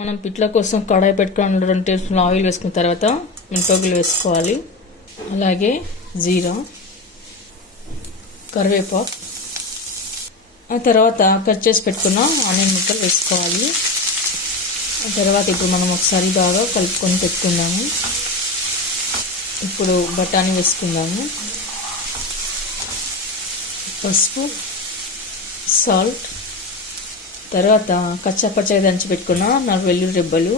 మనం పిట్ల కోసం కడాయి పెట్టుకుని 2 టేబుల్ స్పూన్ల ఆయిల్ వేసుకున్న తర్వాత మినపగుళ్ళు వేసుకోవాలి. అలాగే జీరా, కరివేపాకు, ఆ తర్వాత కట్ చేసి పెట్టుకున్న ఆనియన్ ముక్కలు వేసుకోవాలి. ఆ తర్వాత ఇప్పుడు మనం ఒకసారి బాగా కలుపుకొని పెట్టుకుందాము. ఇప్పుడు బఠానీ వేసుకుందాము. పసుపు, సాల్ట్, తర్వాత కచ్చాపచ్చగా దంచి పెట్టుకున్న 4 వెల్లుల్లి రెబ్బలు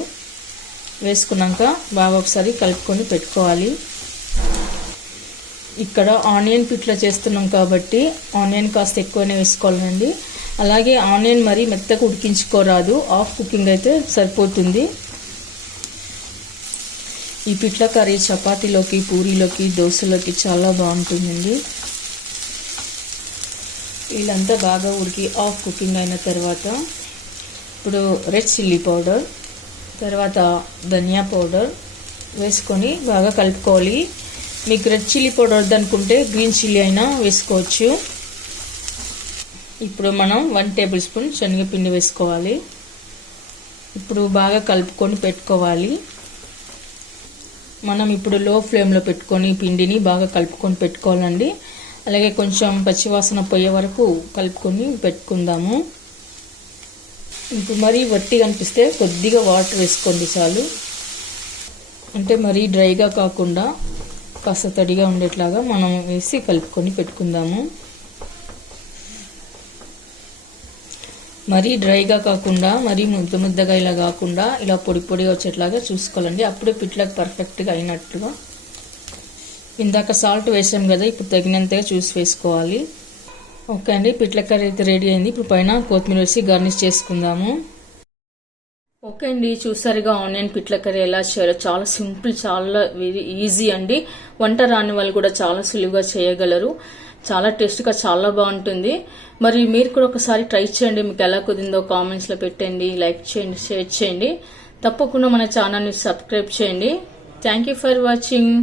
వేసుకున్నాక బాగా ఒకసారి కలుపుకొని పెట్టుకోవాలి. ఇక్కడ ఆనియన్ పిట్ల చేస్తున్నాం కాబట్టి ఆనియన్ కాస్త ఎక్కువనే వేసుకోవాలండి. అలాగే ఆనియన్ మరి మెత్తగా ఉడికించుకోరాదు, హాఫ్ కుకింగ్ అయితే సరిపోతుంది. ఈ పిట్ల కర్రీ చపాతీలోకి, పూరీలోకి, దోశలోకి చాలా బాగుంటుందండి. వీళ్ళంతా బాగా ఉడికి హాఫ్ కుకింగ్ అయిన తర్వాత ఇప్పుడు రెడ్ చిల్లీ పౌడర్, తర్వాత ధనియా పౌడర్ వేసుకొని బాగా కలుపుకోవాలి. మీకు రెడ్ చిల్లీ పౌడర్ వద్దనుకుంటే గ్రీన్ చిల్లీ అయినా వేసుకోవచ్చు. ఇప్పుడు మనం 1 టేబుల్ స్పూన్ శనగపిండి వేసుకోవాలి. ఇప్పుడు బాగా కలుపుకొని పెట్టుకోవాలి. మనం ఇప్పుడు లో ఫ్లేమ్లో పెట్టుకొని పిండిని బాగా కలుపుకొని పెట్టుకోవాలండి. అలాగే కొంచెం పచ్చివాసన పోయే వరకు కలుపుకొని పెట్టుకుందాము. ఇప్పుడు మరీ వట్టిగా అనిపిస్తే కొద్దిగా వాటర్ వేసుకోండి చాలు. అంటే మరీ డ్రైగా కాకుండా కాస్త తడిగా ఉండేట్లాగా మనం వేసి కలుపుకొని పెట్టుకుందాము. మరీ డ్రైగా కాకుండా మరీ ముద్దగా ఇలా కాకుండా ఇలా పొడి పొడిగా వచ్చేట్లాగా చూసుకోవాలండి. అప్పుడే పిట్లకు పర్ఫెక్ట్గా అయినట్టుగా. ఇందాక సాల్ట్ వేసాం కదా, ఇప్పుడు తగినంతగా చూసి వేసుకోవాలి. ఓకే అండి, పిట్ల కర్రీ అయితే రెడీ అయింది. ఇప్పుడు పైన కొత్తిమీర వేసి గార్నిష్ చేసుకుందాము. ఓకే అండి, చూసారుగా ఆనియన్ పిట్ల కర్రీ ఎలా చేయాలో. చాలా సింపుల్, చాలా వెరీ ఈజీ అండి. వంట రాని వాళ్ళు కూడా చాలా సులువుగా చేయగలరు. చాలా టేస్ట్గా చాలా బాగుంటుంది. మరి మీరు కూడా ఒకసారి ట్రై చేయండి. మీకు ఎలా కుదిరిందో కామెంట్స్లో పెట్టండి, లైక్ చేయండి, షేర్ చేయండి. తప్పకుండా మన ఛానల్ని సబ్స్క్రైబ్ చేయండి. Thank you for watching.